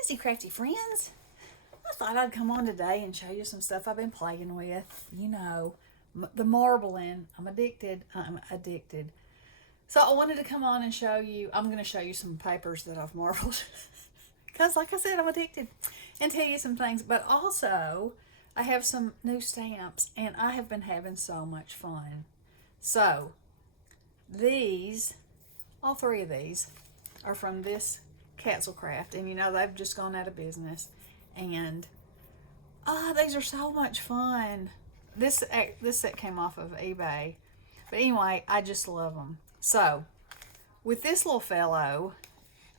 Bestie Crafty friends. I thought I'd come on today and show you some stuff I've been playing with. You know, the marbling. I'm addicted. I'm addicted. So I wanted to come on and show you. I'm going to show you some papers that I've marbled. Because, like I said, I'm addicted. And tell you some things. But also, I have some new stamps. And I have been having so much fun. So, these, all three of these, are from this Katzelkraft. And you know, they've just gone out of business. And these are so much fun. This set came off of eBay. But anyway, I just love them. So, with this little fellow,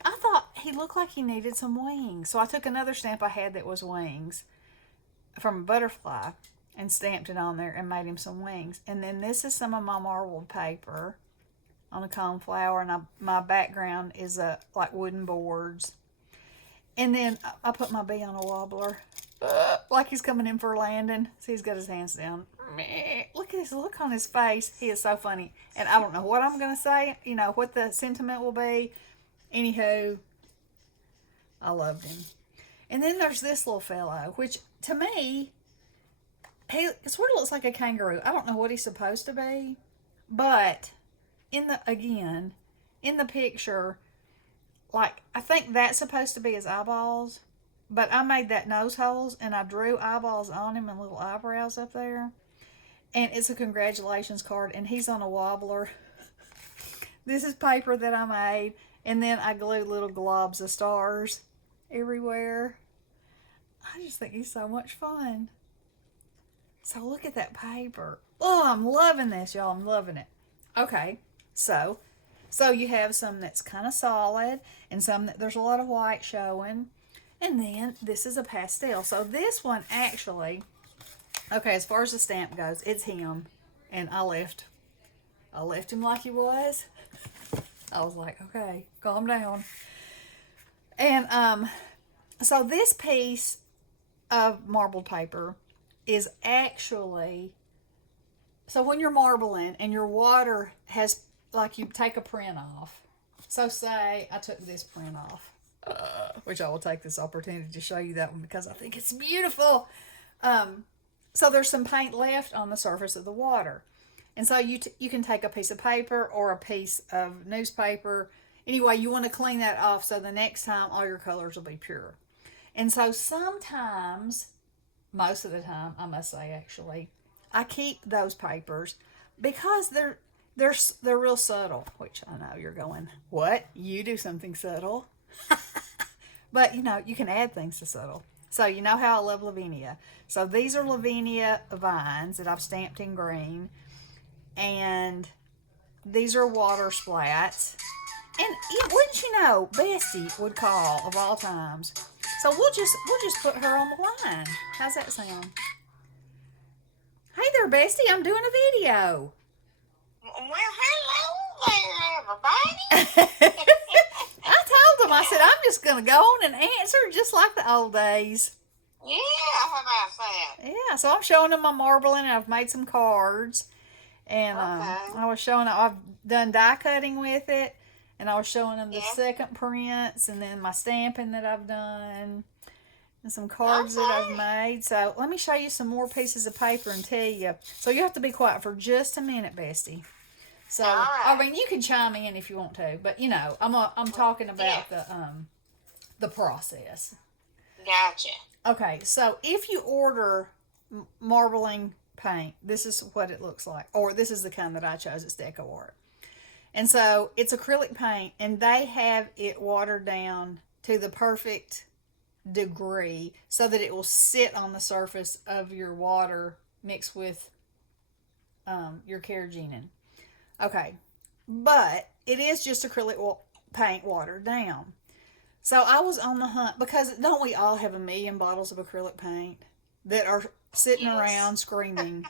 I thought he looked like he needed some wings. So I took another stamp I had that was wings from a butterfly and stamped it on there and made him some wings. And then this is some of my marbled paper on a coneflower, and my background is like wooden boards. And then I put my bee on a wobbler, like he's coming in for a landing. So he's got his hands down. Look at his look on his face. He is so funny. And I don't know what I'm going to say, you know, what the sentiment will be. Anywho, I loved him. And then there's this little fellow, which to me, he sort of looks like a kangaroo. I don't know what he's supposed to be, but in the picture, like, I think that's supposed to be his eyeballs, but I made that nose holes and I drew eyeballs on him and little eyebrows up there. And it's a congratulations card, and he's on a wobbler. This is paper that I made, and then I glued little globs of stars everywhere. I just think he's so much fun. So look at that paper. Oh, I'm loving this, y'all. I'm loving it. Okay, so you have some that's kind of solid, and some that there's a lot of white showing. And then this is a pastel. So this one actually, okay, as far as the stamp goes, it's him. And I left him like he was. I was like, okay, calm down. And so this piece of marbled paper is actually, so when you're marbling and your water has, like, you take a print off. So say I took this print off, which I will take this opportunity to show you that one because I think it's beautiful. So there's some paint left on the surface of the water. And so you can take a piece of paper or a piece of newspaper. Anyway, you want to clean that off so the next time all your colors will be pure. And so sometimes, most of the time, I must say actually, I keep those papers because they're real subtle, which I know you're going, what? You do something subtle? But, you know, you can add things to subtle. So you know how I love Lavinia. So these are Lavinia vines that I've stamped in green. And these are water splats. And wouldn't you know, Bestie would call of all times. So we'll just put her on the line. How's that sound? Hey there, Bestie. I'm doing a video. Well, hello there, everybody. I told them, I said, I'm just going to go on and answer just like the old days. Yeah, how about that? Yeah, so I'm showing them my marbling, and I've made some cards. And Okay. I was showing them, I've done die cutting with it. And I was showing them the Yeah. second prints, and then my stamping that I've done. And some cards that Okay. I've made. So let me show you some more pieces of paper and tell you. So you have to be quiet for just a minute, Bestie. So, All right. I mean, you can chime in if you want to, but you know, I'm talking about the process. Gotcha. Okay, so if you order marbling paint, this is what it looks like, or this is the kind that I chose. It's Deco Art, and so it's acrylic paint, and they have it watered down to the perfect degree so that it will sit on the surface of your water mixed with your carrageenan. Okay, but it is just acrylic paint watered down. So I was on the hunt because don't we all have a million bottles of acrylic paint that are sitting Yes. around screaming,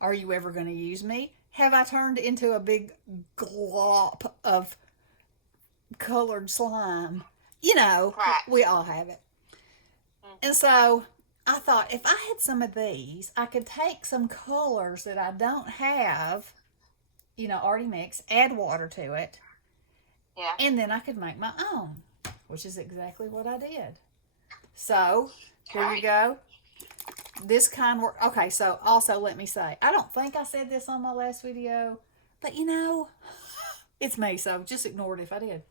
are you ever going to use me? Have I turned into a big glop of colored slime? You know, Right. we all have it. And so I thought if I had some of these, I could take some colors that I don't have, you know, already mixed, add water to it, Yeah. and then I could make my own, which is exactly what I did. So, here you go. This kind work. Okay, so also let me say, I don't think I said this on my last video, but it's me, so just ignore it if I did.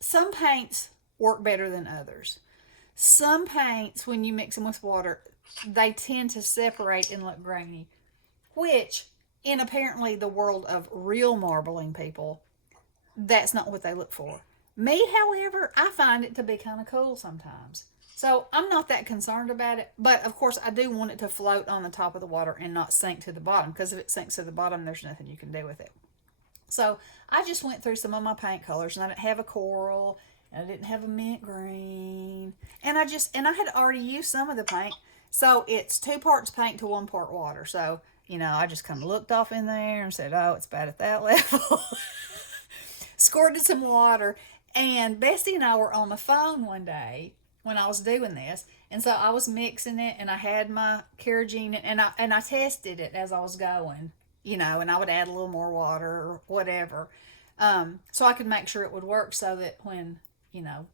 Some paints work better than others. Some paints, when you mix them with water, they tend to separate and look grainy, which, in apparently the world of real marbling people, that's not what they look for. Me, however, I find it to be kind of cool sometimes. So I'm not that concerned about it, but of course I do want it to float on the top of the water and not sink to the bottom, because if it sinks to the bottom, there's nothing you can do with it. So I just went through some of my paint colors, and I didn't have a coral, and I didn't have a mint green, and I had already used some of the paint, so it's 2 parts paint to 1 part water. So I just kind of looked off in there and said, oh, it's bad at that level. Squirted some water, and Bestie and I were on the phone one day when I was doing this, and so I was mixing it, and I had my carrageenan, and I tested it as I was going, and I would add a little more water or whatever, so I could make sure it would work, so that when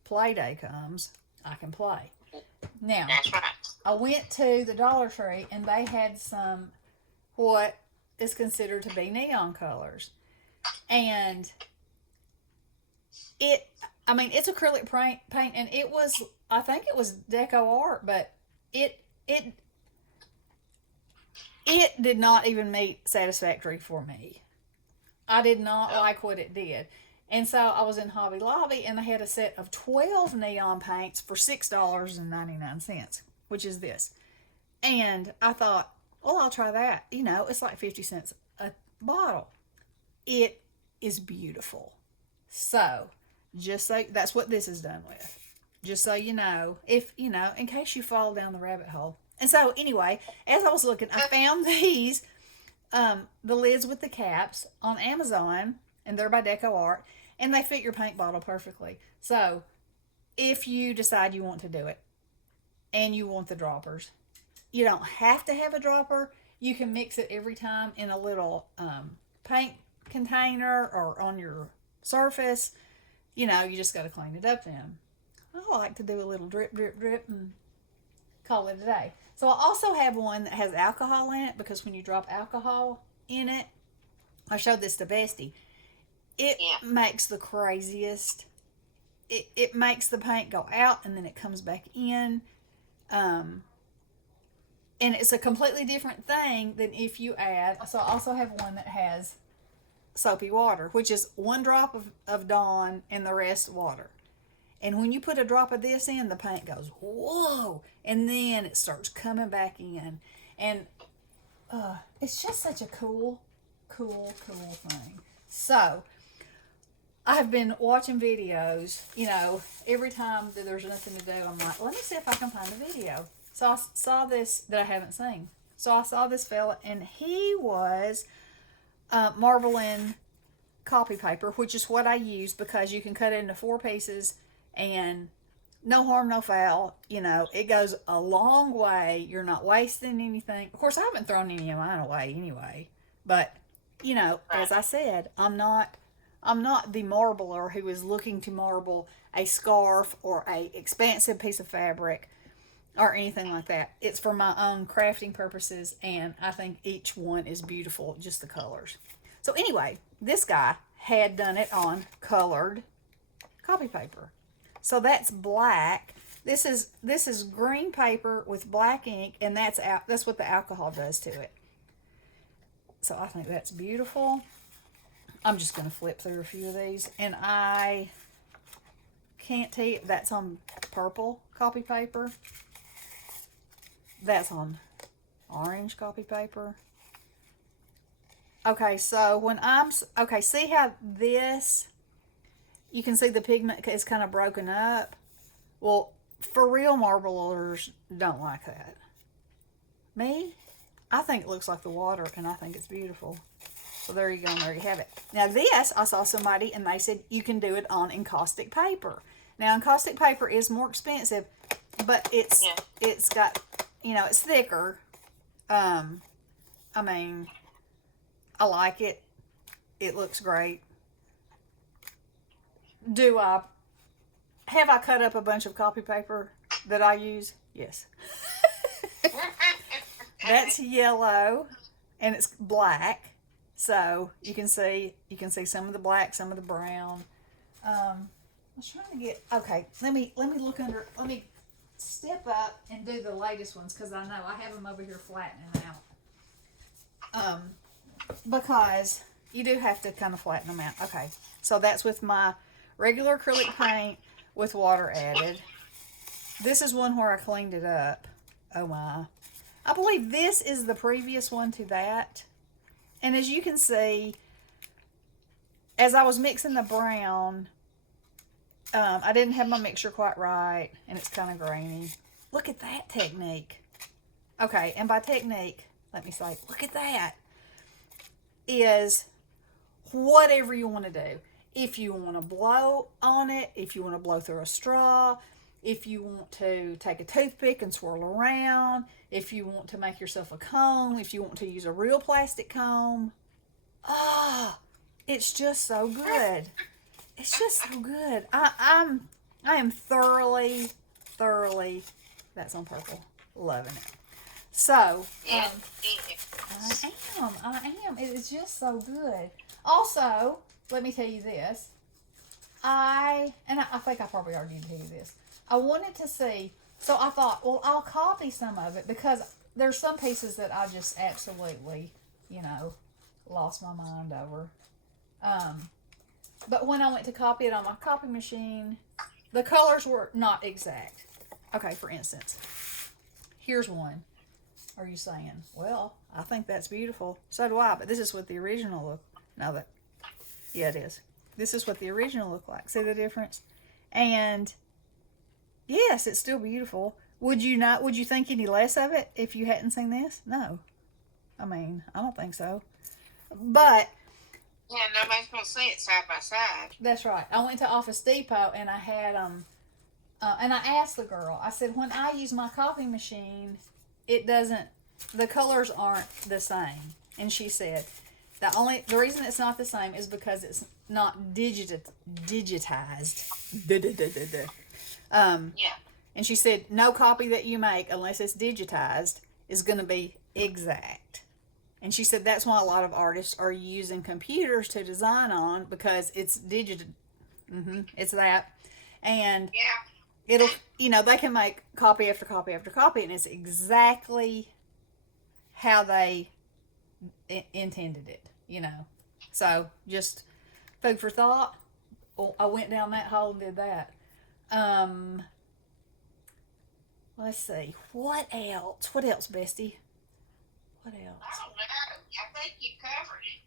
play day comes, I can play. Now, That's right. I went to the Dollar Tree, and they had some what is considered to be neon colors, and it's acrylic paint, and I think it was deco art, but it did not even meet satisfactory for me. I did not like what it did. And so I was in Hobby Lobby, and they had a set of 12 neon paints for $6.99, which is this. And I thought, well, I'll try that. It's like 50 cents a bottle. It is beautiful. So, just so that's what this is done with. Just so you know, in case you fall down the rabbit hole. And so, anyway, as I was looking, I found these, the lids with the caps on Amazon, and they're by Deco Art, and they fit your paint bottle perfectly. So, if you decide you want to do it, and you want the droppers, you don't have to have a dropper. You can mix it every time in a little paint container or on your surface. You just got to clean it up then. I like to do a little drip, drip, drip, and call it a day. So I also have one that has alcohol in it, because when you drop alcohol in it, I showed this to Bestie, it makes the craziest. It makes the paint go out, and then it comes back in. And it's a completely different thing than if you add. So I also have one that has soapy water, which is 1 drop of Dawn and the rest water. And when you put a drop of this in, the paint goes, whoa, and then it starts coming back in. And it's just such a cool thing. So I've been watching videos, every time that there's nothing to do, I'm like, let me see if I can find a video. So I saw this that I haven't seen. So I saw this fella, and he was marbling copy paper, which is what I use, because you can cut it into 4 pieces, and no harm, no foul. It goes a long way. You're not wasting anything. Of course, I haven't thrown any of mine away anyway. But, as I said, I'm not the marbler who is looking to marble a scarf or a expansive piece of fabric or anything like that. It's for my own crafting purposes, and I think each one is beautiful, just the colors. So anyway, this guy had done it on colored copy paper. So that's black. This is green paper with black ink, and that's what the alcohol does to it. So I think that's beautiful. I'm just going to flip through a few of these, and I can't tell you, that's on purple copy paper. That's on orange copy paper. Okay, so see how this, you can see the pigment is kind of broken up. Well, for real marblers, don't like that. Me, I think it looks like the water, and I think it's beautiful. So there you go, and there you have it. Now this, I saw somebody, and they said you can do it on encaustic paper. Now encaustic paper is more expensive, but it's got, it's thicker. I like it. It looks great. Do I have I cut up a bunch of copy paper that I use? Yes. That's yellow, and it's black. So you can see some of the black, some of the brown. I was trying to get okay. Let me look under. Let me step up and do the latest ones because I know I have them over here flattening out. Because you do have to kind of flatten them out. Okay, so that's with my regular acrylic paint with water added. This is one where I cleaned it up. Oh my. I believe this is the previous one to that. And as you can see, as I was mixing the brown, I didn't have my mixture quite right, and it's kind of grainy. Look at that technique. Okay, and by technique, let me say, look at that. Is whatever you want to do. If you want to blow on it, if you want to blow through a straw, if you want to take a toothpick and swirl around, if you want to make yourself a comb, if you want to use a real plastic comb. Ah, it's just so good. It's just so good. I am thoroughly, that's on purple, loving it. So, I am. It is just so good. Also, let me tell you this. I think I probably already did tell you this. I wanted to see, so I thought, well, I'll copy some of it because there's some pieces that I just absolutely, lost my mind over. But when I went to copy it on my copy machine, the colors were not exact. Okay, for instance, here's one. Are you saying, well, I think that's beautiful. So do I, but this is what the original look. Yeah, it is. This is what the original looked like. See the difference? And yes, it's still beautiful. Would you think any less of it if you hadn't seen this? No. I mean, I don't think so. But yeah, nobody's gonna see it side by side. That's right. I went to Office Depot and I had and I asked the girl. I said, when I use my copy machine, the colors aren't the same. And she said, the reason it's not the same is because it's not digitized. Yeah. And she said, no copy that you make, unless it's digitized, is going to be exact. And she said that's why a lot of artists are using computers to design on, because it's digital. It's that. And it'll, they can make copy after copy after copy, and it's exactly how they intended it, So just food for thought. I went down that hole and did that. Let's see. What else? What else, Bestie? What else? I don't know. I think you covered it.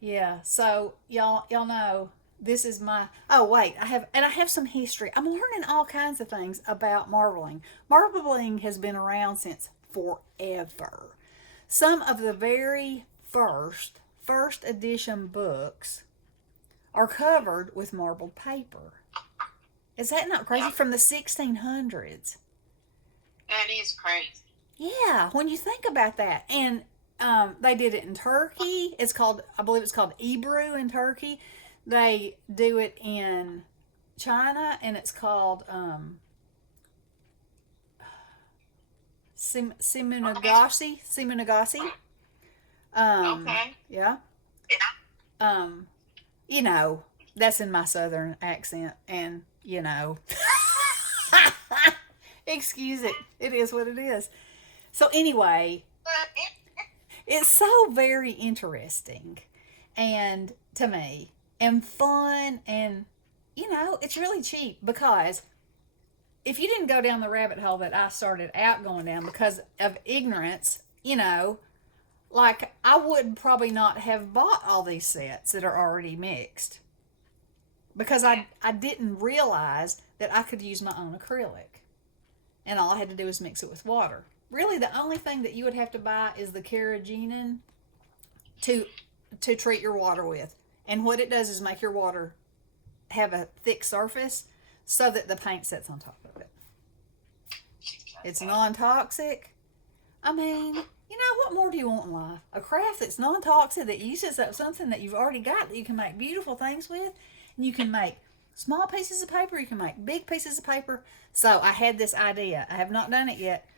Yeah. So y'all know this is my. Oh wait, I have some history. I'm learning all kinds of things about marbling. Marbling has been around since forever. Some of the very first edition books are covered with marbled paper. Is that not crazy? From the 1600s. That is crazy. Yeah, when you think about that. And they did it in Turkey. I believe it's called Ebru in Turkey. They do it in China, and it's called Simunagasi. Okay. Yeah. That's in my southern accent, and excuse it. It is what it is. So anyway, it's so very interesting, and to me, and fun, and it's really cheap, because if you didn't go down the rabbit hole that I started out going down because of ignorance, like I would probably not have bought all these sets that are already mixed, because I didn't realize that I could use my own acrylic, and all I had to do was mix it with water. Really, the only thing that you would have to buy is the carrageenan to treat your water with. And what it does is make your water have a thick surface so that the paint sits on top of it. It's non-toxic. I mean, what more do you want in life? A craft that's non-toxic, that uses up something that you've already got, that you can make beautiful things with. And you can make Small pieces of paper you can make, big pieces of paper. So I had this idea. I have not done it yet.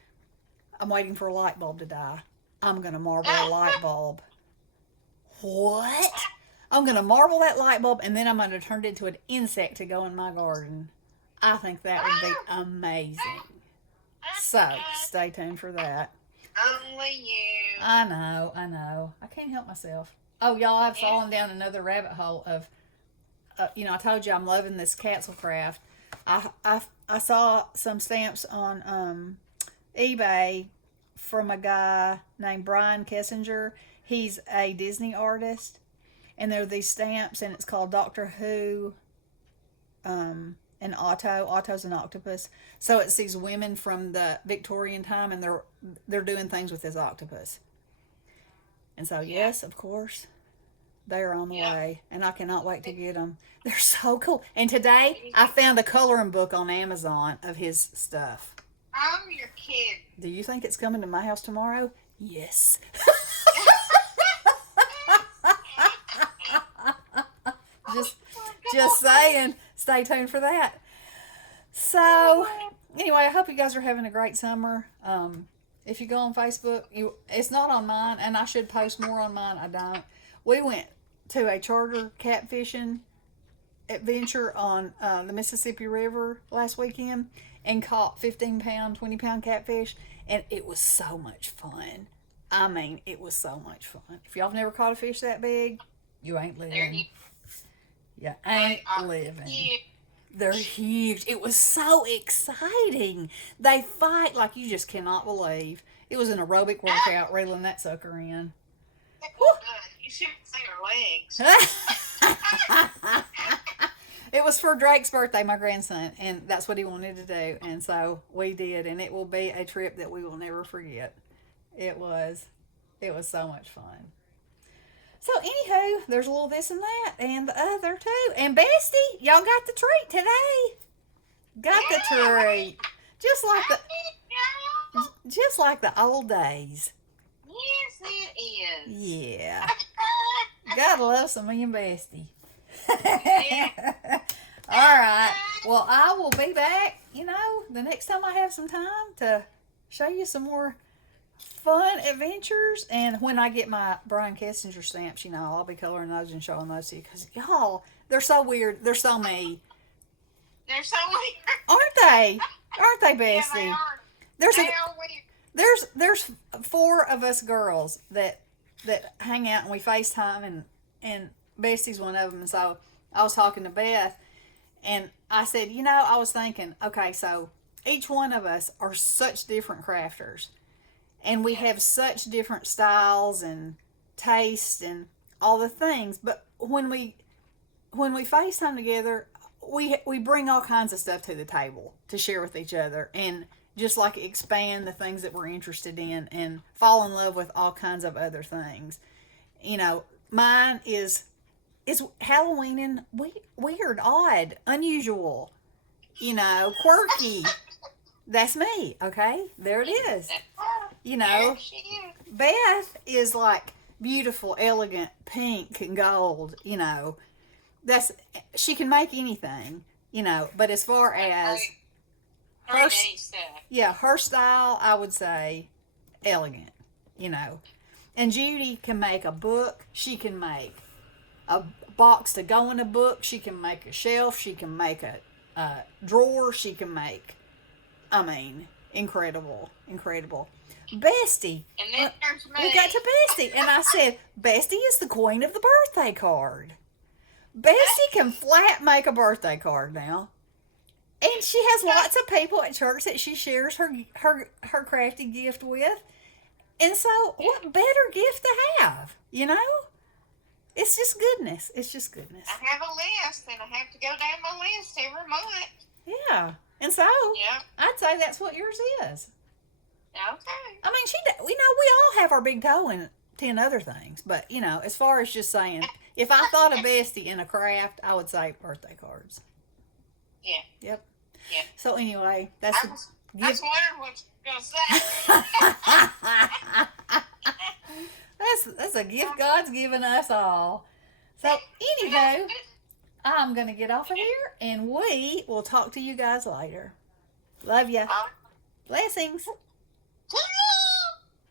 I'm waiting for a light bulb to die. I'm going to marble a light bulb. What? I'm going to marble that light bulb, and then I'm going to turn it into an insect to go in my garden. I think that would be amazing. So, stay tuned for that. Only you. I know. I can't help myself. Oh, y'all, I've fallen down another rabbit hole of, I told you I'm loving this Katzelkraft. I saw some stamps on eBay from a guy named Brian Kessinger. He's a Disney artist. And there are these stamps, and it's called Doctor Who and Otto. Otto's an octopus. So it's these women from the Victorian time, and they're doing things with this octopus. And so, yes, of course, they're on the way, and I cannot wait to get them. They're so cool. And today, I found a coloring book on Amazon of his stuff. Oh, you're kidding. Do you think it's coming to my house tomorrow? Yes. Just saying. Stay tuned for that. So, anyway, I hope you guys are having a great summer. If you go on Facebook, it's not on mine, and I should post more on mine. I don't. We went to a charter catfishing adventure on the Mississippi River last weekend and caught 15-pound, 20-pound catfish, and it was so much fun. I mean, it was so much fun. If y'all have never caught a fish that big, you ain't living. You ain't living. Huge. They're huge. It was so exciting. They fight like you just cannot believe. It was an aerobic workout reeling that sucker in. You should see her legs. It was for Drake's birthday, my grandson, and that's what he wanted to do. And so we did, and it will be a trip that we will never forget. It was so much fun. So, anywho, there's a little this and that, and the other too. And Bestie, y'all got the treat today. Got the treat. Just like the old days. Yes, it is. Yeah. Gotta love some me and Bestie. All right. Well, I will be back, the next time I have some time to show you some more fun adventures. And when I get my Brian Kessinger stamps, I'll be coloring those and showing those to you, because y'all, they're so weird. They're so me. They're so weird. Aren't they, Bestie? Yeah, they There's are weird. there's 4 of us girls that hang out, and we FaceTime, and Bestie's one of them. And so I was talking to Beth, and I said, I was thinking, okay, so each one of us are such different crafters. And we have such different styles and tastes and all the things. But when we FaceTime together, we bring all kinds of stuff to the table to share with each other, and just like expand the things that we're interested in and fall in love with all kinds of other things. Mine is Halloween and weird, odd, unusual, quirky. That's me, okay? There it is. Beth is like beautiful, elegant, pink and gold, she can make anything, but as far as her style, I would say elegant, and Judy can make a book. She can make a box to go in a book. She can make a shelf. She can make a drawer. She can make, incredible. Bestie. And then there's me. We got to Bestie. And I said, Bestie is the queen of the birthday card. Bestie can flat make a birthday card now. And she has lots of people at church that she shares her crafty gift with. And so, what better gift to have? It's just goodness. I have a list, and I have to go down my list every month. Yeah. And so, I'd say that's what yours is. Okay. We all have our big toe in 10 other things. But, as far as just saying, if I thought of Bestie in a craft, I would say birthday cards. Yeah. Yep. Yeah. So, anyway, I was wondering what you were going to say. That's a gift God's given us all. So, anywho, I'm going to get off of here and we will talk to you guys later. Love ya. Blessings.